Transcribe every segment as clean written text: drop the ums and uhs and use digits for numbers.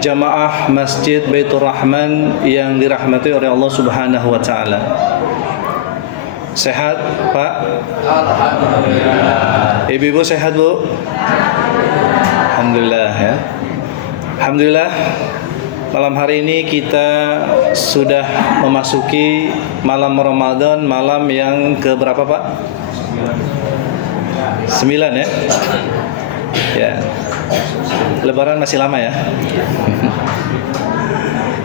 jamaah Masjid Baitur Rahman yang dirahmati oleh Allah Subhanahu wa taala. Sehat, Pak? Alhamdulillah. Ibu-ibu sehat, Bu? Alhamdulillah ya. Alhamdulillah. Malam hari ini kita sudah memasuki malam Ramadan, malam yang ke berapa, Pak? 9 ya? Ya. Lebaran masih lama ya?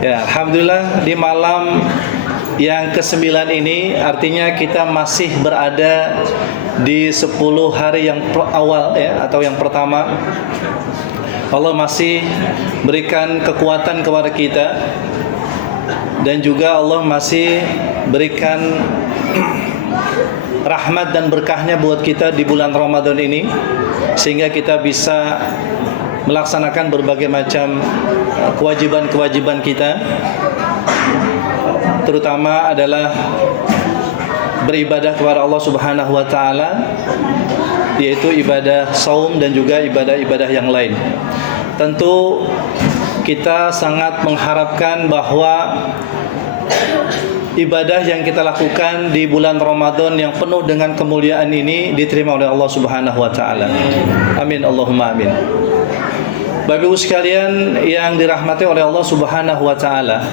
Ya, alhamdulillah di malam yang ke-9 ini artinya kita masih berada di 10 hari yang awal ya, atau yang pertama. Allah masih berikan kekuatan kepada kita, dan juga Allah masih berikan rahmat dan berkahnya buat kita di bulan Ramadan ini, sehingga kita bisa melaksanakan berbagai macam kewajiban-kewajiban kita, terutama adalah beribadah kepada Allah Subhanahu wa taala, yaitu ibadah saum dan juga ibadah-ibadah yang lain. Tentu kita sangat mengharapkan bahwa ibadah yang kita lakukan di bulan Ramadan yang penuh dengan kemuliaan ini diterima oleh Allah Subhanahu wa taala. Amin Allahumma amin. Bapak Ibu sekalian yang dirahmati oleh Allah Subhanahu wa taala,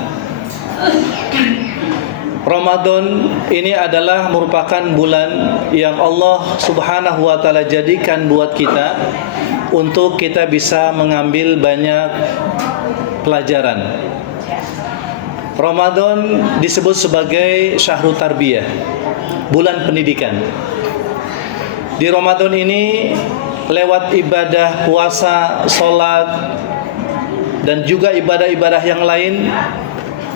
Ramadan ini adalah merupakan bulan yang Allah Subhanahu wa taala jadikan buat kita untuk kita bisa mengambil banyak pelajaran. Ramadan disebut sebagai syahrul tarbiyah, bulan pendidikan. Di Ramadan ini lewat ibadah puasa, salat, dan juga ibadah-ibadah yang lain,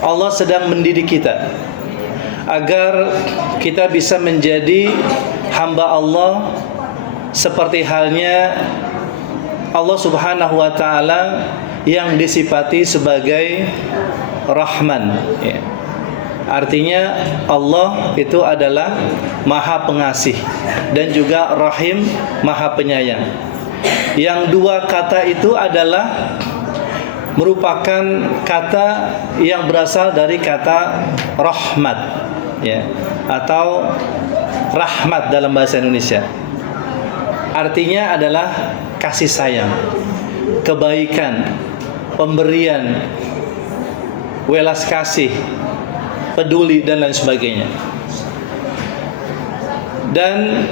Allah sedang mendidik kita agar kita bisa menjadi hamba Allah seperti halnya Allah Subhanahu wa taala yang disifati sebagai Rahman ya. Artinya Allah itu adalah Maha Pengasih dan juga Rahim, Maha Penyayang. Yang dua kata itu adalah merupakan kata yang berasal dari kata rahmat ya, atau rahmat dalam bahasa Indonesia. Artinya adalah kasih sayang, kebaikan, pemberian, welas kasih, peduli, dan lain sebagainya. Dan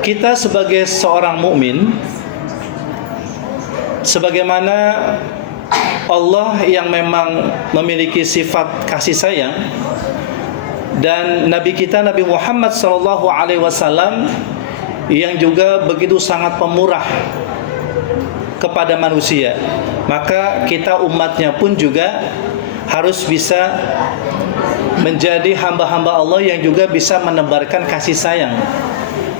kita sebagai seorang mukmin, sebagaimana Allah yang memang memiliki sifat kasih sayang, dan Nabi kita Nabi Muhammad SAW yang juga begitu sangat pemurah kepada manusia, maka kita umatnya pun juga harus bisa menjadi hamba-hamba Allah yang juga bisa menebarkan kasih sayang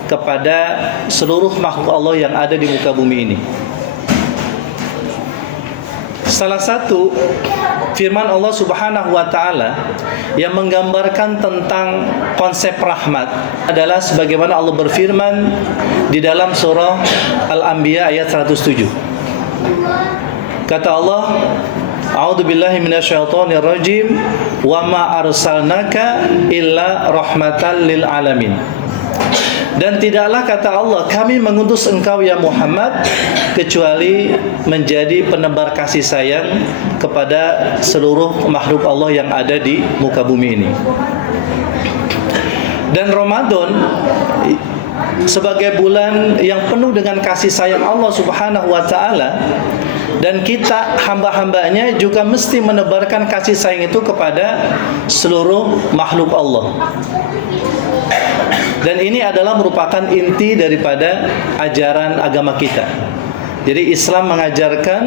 kepada seluruh makhluk Allah yang ada di muka bumi ini. Salah satu firman Allah Subhanahu wa taala yang menggambarkan tentang konsep rahmat adalah sebagaimana Allah berfirman di dalam surah Al-Anbiya ayat 107. Kata Allah, A'udzubillahi minasyaitonirrajim, wa ma arsalnaka illa rahmatan lil alamin. Dan tidaklah, kata Allah, kami mengutus engkau ya Muhammad kecuali menjadi penebar kasih sayang kepada seluruh makhluk Allah yang ada di muka bumi ini. Dan Ramadan sebagai bulan yang penuh dengan kasih sayang Allah Subhanahu wa taala, dan kita hamba-hambanya juga mesti menebarkan kasih sayang itu kepada seluruh makhluk Allah. Dan ini adalah merupakan inti daripada ajaran agama kita. Jadi Islam mengajarkan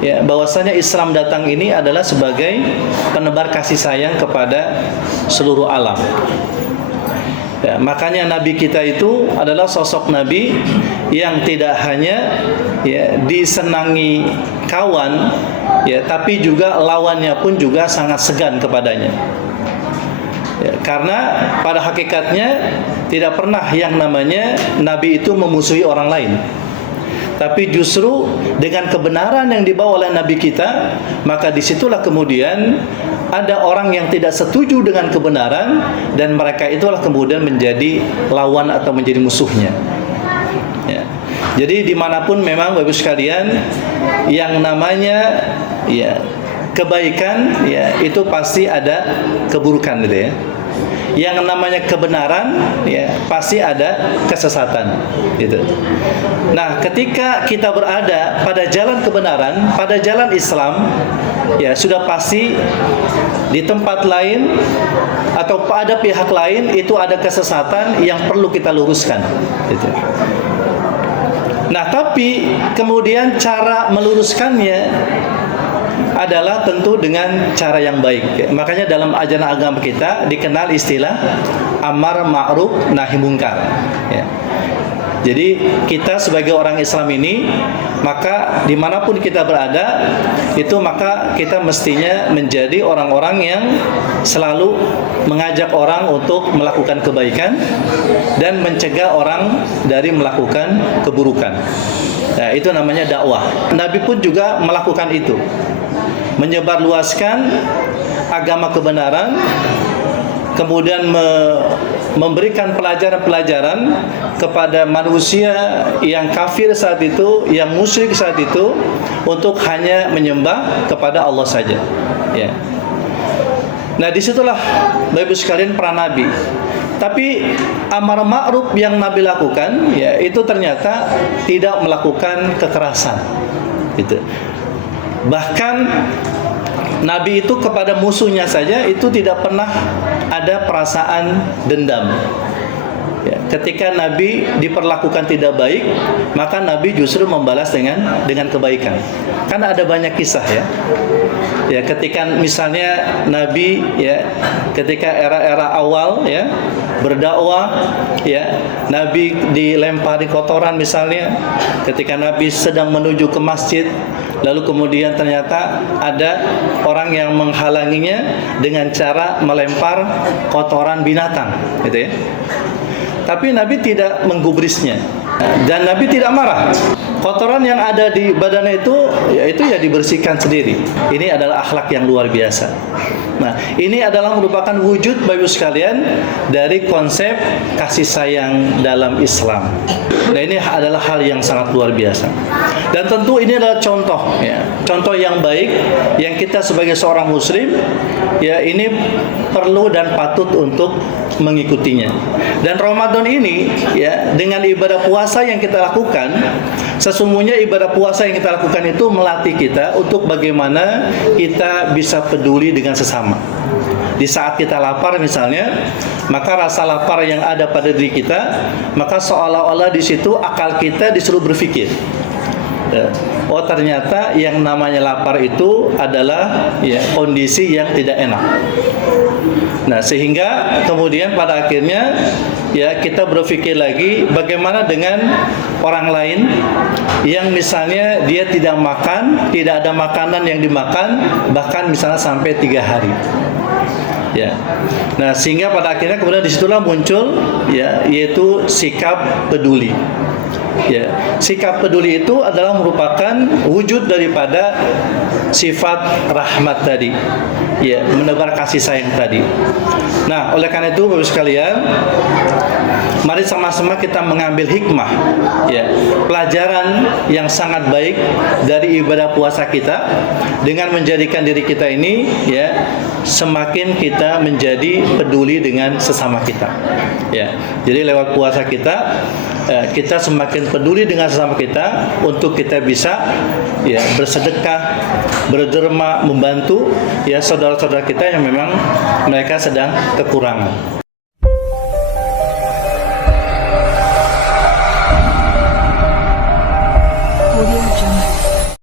ya, bahwasanya Islam datang ini adalah sebagai penebar kasih sayang kepada seluruh alam. Ya, makanya Nabi kita itu adalah sosok Nabi yang tidak hanya ya, disenangi kawan, ya, tapi juga lawannya pun juga sangat segan kepadanya. Ya, karena pada hakikatnya tidak pernah yang namanya Nabi itu memusuhi orang lain. Tapi justru dengan kebenaran yang dibawa oleh Nabi kita, maka disitulah kemudian ada orang yang tidak setuju dengan kebenaran, dan mereka itulah kemudian menjadi lawan atau menjadi musuhnya. Ya. Jadi dimanapun memang Bapak sekalian, yang namanya ya kebaikan ya itu pasti ada keburukan gitu ya. Yang namanya kebenaran ya pasti ada kesesatan gitu. Nah, ketika kita berada pada jalan kebenaran, pada jalan Islam, ya sudah pasti di tempat lain atau pada pihak lain itu ada kesesatan yang perlu kita luruskan gitu. Nah, tapi kemudian cara meluruskannya adalah tentu dengan cara yang baik. Makanya dalam ajaran agama kita dikenal istilah amar ma'ruf nahi mungkar. Ya. Jadi kita sebagai orang Islam ini, maka dimanapun kita berada, itu maka kita mestinya menjadi orang-orang yang selalu mengajak orang untuk melakukan kebaikan dan mencegah orang dari melakukan keburukan. Nah, itu namanya dakwah. Nabi pun juga melakukan itu, menyebarluaskan agama kebenaran, kemudian memberikan pelajaran-pelajaran kepada manusia yang kafir saat itu, yang musyrik saat itu, untuk hanya menyembah kepada Allah saja. Ya. Nah, disitulah Bapak Ibu sekalian peran Nabi. Tapi amar ma'ruf yang Nabi lakukan, ya itu ternyata tidak melakukan kekerasan. Gitu. Bahkan Nabi itu kepada musuhnya saja itu tidak pernah ada perasaan dendam. Ya, ketika Nabi diperlakukan tidak baik, maka Nabi justru membalas dengan kebaikan. Kan ada banyak kisah ya. Ya, ketika misalnya Nabi ya, ketika era-era awal ya berdakwah ya, Nabi dilempari kotoran misalnya, ketika Nabi sedang menuju ke masjid, lalu kemudian ternyata ada orang yang menghalanginya dengan cara melempar kotoran binatang, gitu ya. Tapi Nabi tidak menggubrisnya dan Nabi tidak marah. Kotoran yang ada di badannya itu ya dibersihkan sendiri. Ini adalah akhlak yang luar biasa. Nah, ini adalah merupakan wujud Bapak Ibu sekalian dari konsep kasih sayang dalam Islam. Nah, ini adalah hal yang sangat luar biasa. Dan tentu ini adalah contoh ya, contoh yang baik yang kita sebagai seorang muslim ya ini perlu dan patut untuk mengikutinya. Dan Ramadan ini ya dengan ibadah puasa yang kita lakukan, sesungguhnya ibadah puasa yang kita lakukan itu melatih kita untuk bagaimana kita bisa peduli dengan sesama. Di saat kita lapar misalnya, maka rasa lapar yang ada pada diri kita, maka seolah-olah di situ akal kita disuruh berpikir. Oh, ternyata yang namanya lapar itu adalah ya kondisi yang tidak enak. Nah, sehingga kemudian pada akhirnya ya kita berpikir lagi bagaimana dengan orang lain yang misalnya dia tidak makan, tidak ada makanan yang dimakan, bahkan misalnya sampai 3 hari. Ya. Nah, sehingga pada akhirnya kemudian disitulah muncul ya yaitu sikap peduli. Ya, sikap peduli itu adalah merupakan wujud daripada sifat rahmat tadi. Ya, menebar kasih sayang tadi. Nah, oleh karena itu Bapak sekalian, mari sama-sama kita mengambil hikmah ya, pelajaran yang sangat baik dari ibadah puasa kita dengan menjadikan diri kita ini ya semakin kita menjadi peduli dengan sesama kita. Ya. Jadi lewat puasa kita kita semakin peduli dengan sesama kita untuk kita bisa ya bersedekah, berderma, membantu ya saudara-saudara kita yang memang mereka sedang kekurangan.